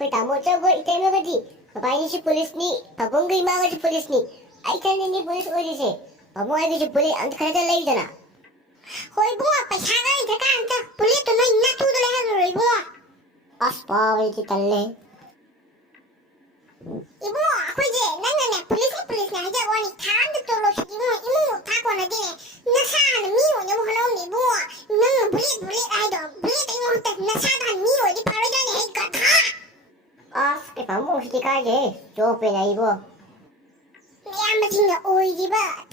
거기 나무 저거 이때는 거지. 바바이니시 폴리스니, 바봉기 마가지 폴리스니. 아이타니니 폴리스 어디지? 바봉아이니시 폴리 안 가자 레이잖아. Hoy bunga pa saga ita ka anta puleto no inna tu dole ha roi bunga. 아스파웨지 달래. Ibu aku je nanga ne polis na aja wani tham de to lo sigi mu imu ta ko na de na sa na mi wo ne mo halo ni bunga nang bulit ai do bulit imu ta na sa da mi wo di paro ja ne he ka tha. 아스게 바봉 시디까지. 조페나 이거. Me amma jinga oi di ba.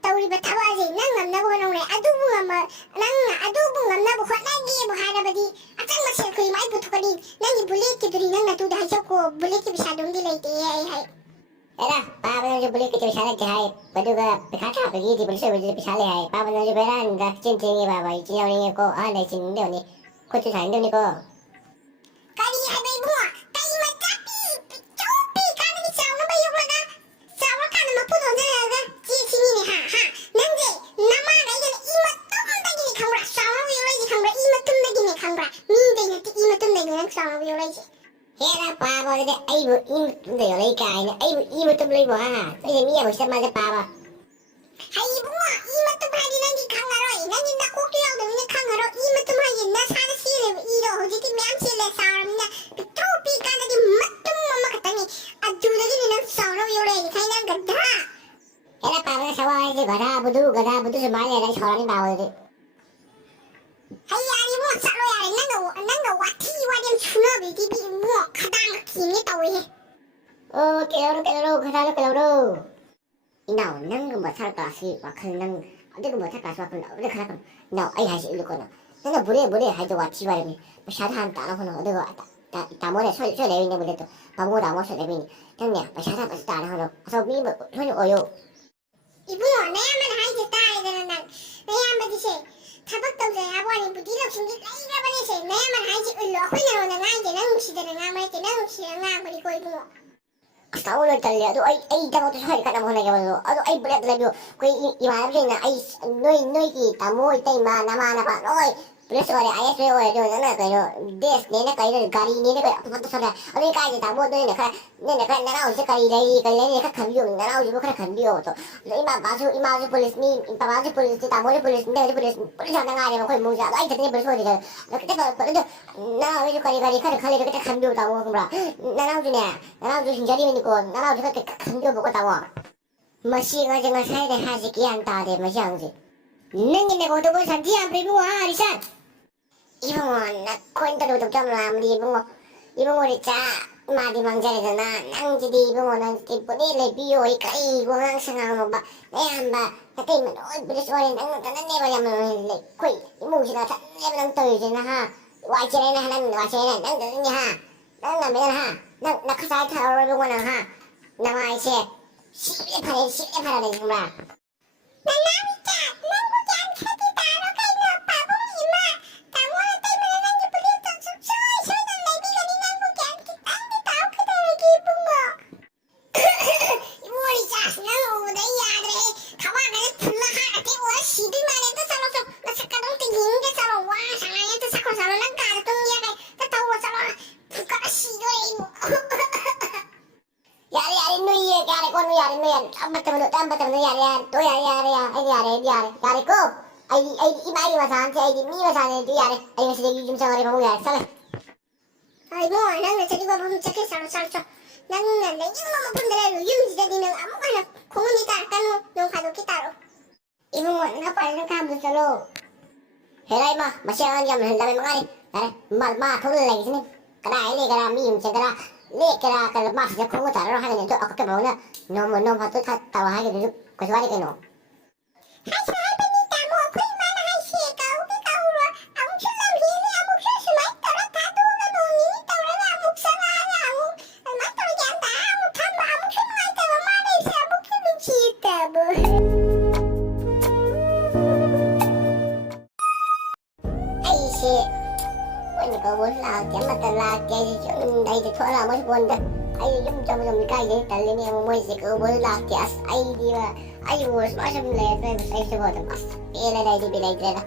Tauri ba tawaje nang ngam na bo no ne adu bunga ma nang adu bunga na bo khot na gi bo hara ba di atang ma sel koi mai bu to ka di nang gi bulit ki duri nang na tu da ha ko bulit ki bisa dong di lai te ai hai. Era पावन जो बोले कि जो शाला जाए बदुगा बिखाता बगी थी police वो पिछाले आए पावन जो बेरान रखचिन थिंगे बाबा इचिया उन्हें को आ नहीं चिंदे उन्हें कुछ थांदे उन्हें को Kali hai bai bunga kai ma tapi chopi kan ni saw na bai yoga ga saw kan ma pu don ja ga ji sini ni ha nang je nama ga ye ima tum da gi khang ra saw na wi ji khang ra ima tum da gi ni khang ra ni de ni ti ima tum da gi nang saw na wi ji era पावन जो आई वो इन तुमने जो लेके आए ना आई वो ई वो तुम ले वो हाँ तो ये मिया वो सब मारे पावा hai bunga ima tum ha di nang gi khang ra roi nang gi na ko ki au ni khang ra ima tum ha ye na sa na si le i do ho ji ti me am si le saw na na chopi kan da gi ma tum ma ka ta ni adu da gi ni nang saw na wi ji kai nang ga da era पावन सवाल जो गधा बुधु से मारे era छोरा नहीं बावल दे hai ari mo sa lo ya nang ga wa ti wa dem chuna bi di bi mo ka da ga ki ni ta we ओ केलोरो गधा केलोरो इनाउ नंग मथार कासी वाखल नंग अदे को मथार कासी वाखल अदे खरा कर नाउ आई हाइस इलो कोना नंग बुरे हाइ जो वाची बारे में बशाद हान तानो होनो अदे को तामोने सो लेविने बोले तो बामो रामो सो लेविने नंग बशाद बस तानो होनो असो मी होनो OYO ibu na ya man hai je ta ai da nan na ya ma di se tabak tau da ya wani bu di lo sun di ai ga bane se na ya man hai je ullo ko na na ngai je nang si da na mai te nang si na ba di ko ibu Astaghfirullah talli ado ai jangan tu sai kana mohon lagi baru ado ai berat lagi ko iman je na ai noi ki tamo itai ma nama apa noi police वाले आए थे वो जो ना कहो देश ने ना कहीं गाड़ी ने ना कहीं तो सब अभी कहीं था वो ने ना ना उसे कहीं ले का खंडियो ना उसे वो खंडियो तो इमा पुलिस ने बाजू पुलिस था मोरे पुलिस जाना आ रहे कोई मुझे आई थे पुलिस वाले लगते पर जो ना वो जो गाड़ी खाली के खंडियो था वो हमरा ना जो हिंजारी में को ना उसे खंडियो वो था वो मशीन का जगह साइड है हाजी की अंता दे मशीन से नंगे ने को तो वो सब्जी आप भी वो हारिसा 이봉원 나 코인터도 독점을 아무리 이봉원이 짜 마디 망자래잖아 낭지디 이봉원은 기쁘니 레비오 이까이 이봉원 상황은 봐 내한봐 그때면 어이 브리스원이 낭 내버려면 코이 이몽시가 내버려 떠이지나 하 와이체레나 하나는 와이체레나 낭더니 하 낭나면 하나 카사이 타로 이봉원은 하 나와이체 시비에 팔아내 정말 나나미자 nangu jan khati taro kai no pabung ima tamu tai mana nangu beli to so nang lai bi gani nangu jan ki tang di tau khata lagi bungo ibu ri jas nangu dai ya dre kawa ga phulla ha ate wa sidi mane to salo so na sakadong ti hinge salo wa sangaya to sako salo nang ka to ya kai ta tau wa salo fuka sido ibu यारे no ये यारे कौन यारे no यारे अब बता यारे तो यारे को आई इबाई वसान से आई मी वसान है यारे आई वैसे देखी जुम सारे बहु यारे चल ai mo nang na chali ko bam chake salo nang na le yung mama pundere ro yung jida din ang amo kana komuni tar kanu nung kado kitaro इबो ना पाले काम तो चलो हेराई मा मशान जम हल्ला में मंगारी अरे मा थोड़ लगी सने करा ले करा मी हम से करा ले करा कर मा से को तारो हाने तो अक के बहुना नो भातो था तावा हागे जो कसवारी के no hai sa hai bani tamo koi mana hai se kau ro ang chulam hi ni amu chu mai tara ta du na no ni tara na amu sa na amu ma tara jan ta amu tham amu chu mai tara ma dai sa amu ki min chi ta bo ai से when có muốn là cái mà ta là cái gì chỗ đây thì thôi là mới buồn đó ai giống trong cái gì ta lên em mới sẽ có muốn là cái ai đi mà ai muốn mà xem lại cái sai số đó mas cái này đi bị lại cái đó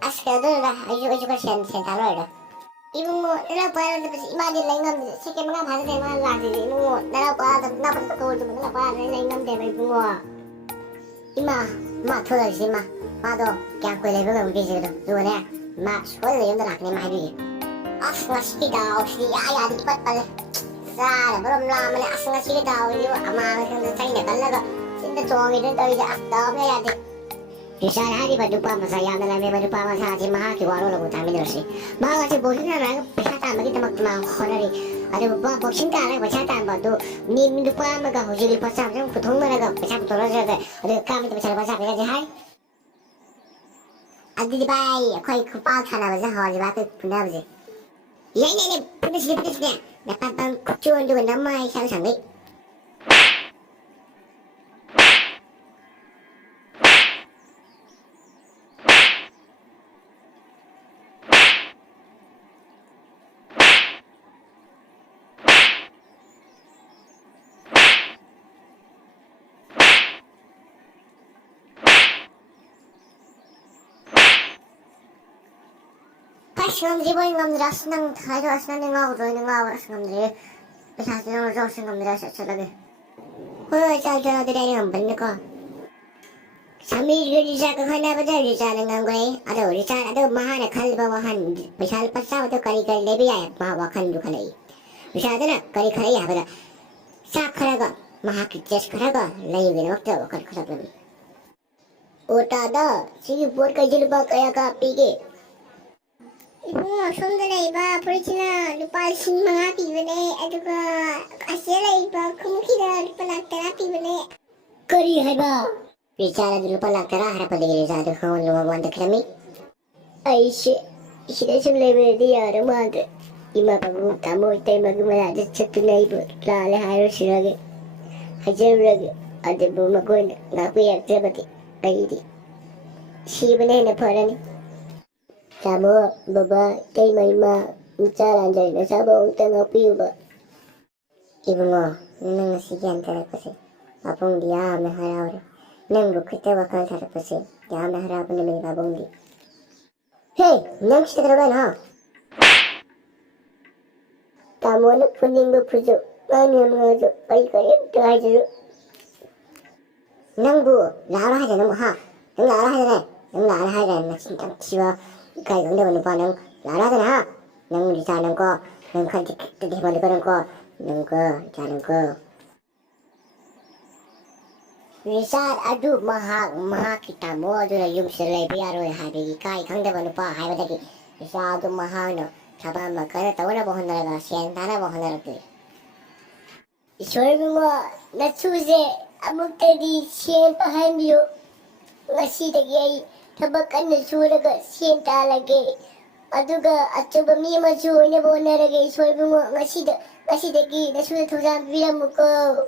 as cái đó là ai cái sen thằng rồi đó 이bungo 나라빠한테 이마디 랭감데 세계만 봐도 되만 라지 이bungo 나라빠한테 나부터 도좀 나라빠한테 랭감데 이bungo 이마 토다지 이마 마도 그냥 거래가 우리지도 누구네 마 소리 연다 나네 마비 아스나시다 혹시 야야디 빠빨 자 그럼 라면에 아스나시다 우리 아마 근데 자기네 달라가 진짜 종이든 또 이제 악다음해야 돼 Bisa hari berdupa masa yang dalam berdupa masa aja mah kiwaro lagu tamin terus. Mah aja bosan lah, bisa tambah kita mak honori. Ada beberapa bosan kan, bisa tambah tu. Ni berdupa mah kau jadi pasang, jangan putung mereka bisa putung aja. Ada kami tu bisa pasang kita je hai. Adi di bay, kau ikut pasang apa je hari berapa punya apa je. Ya ni punya sini. Dapat bang kucuan juga nama saya sanggup. Asnamdri boy ngamdri asnang thaido asnang ngau roi ngau asnamdri besasnang ro asnamdri asachalabe hoy chalchana dere ngam ko sami risa ka khana baja risa nang goi ado risa ado mahana khalba wahan bisal pasa to kari kari lebi ay ma wakan du khalai risa dana kari kari ya bada sa kharaga maha kiches kharaga lai gene wakta wakar kharaga ota da sigi bor ka jilba kaya ka pige Ibu sondala iba purichina lupa sin mga pibane aduga asyala iba kumukira lupa laktara pibane kari haiba bicara lupa laktara harap digiri jadu kawan lupa wanda krami aishi ishida sumlebe dia ramad ima babu tamu itai magumala jatuna ibu lale haru shirage hajarage adebu magun ngaku yak jabati aidi shibane na parani Tamu, baba, kay maima, bicara anjay na sabo utang apiuba. Ibu mo, nang nasiyan tarapasi. Apong dia na harawri. Nang bukite wakal tarapasi. Dia na harapan naman babong di. Hey, nang kita karaban ha? Tamu na puning mo puso. Ano mga jo, ay karim, tayo. Nang bu, lara haja na mo ha. Nang lara haja na. Nang lara haja na sintang siwa. Kaya kung naman pa nang lara na ha. Nang risa nang ko. Nang kantik di mali ko nang ko. Nang ko, janang ko. Risa adu maha kita mo. Adu na yung sirlay biyaro ya habi. Kaya kung naman pa hay badagi. Risa adu maha no. Taba magkana tawa na bohon nalaga. Siyenta na bohon nalaga. Isorbo mo natsuze amagtadi siyenta hanyo. Ngasidagi ay tabakan na suraga siyenta lagi. Aduga atsuba mima su inabo naragay isorbo mo ngasidagi nasuda tuzang bilang mo ko.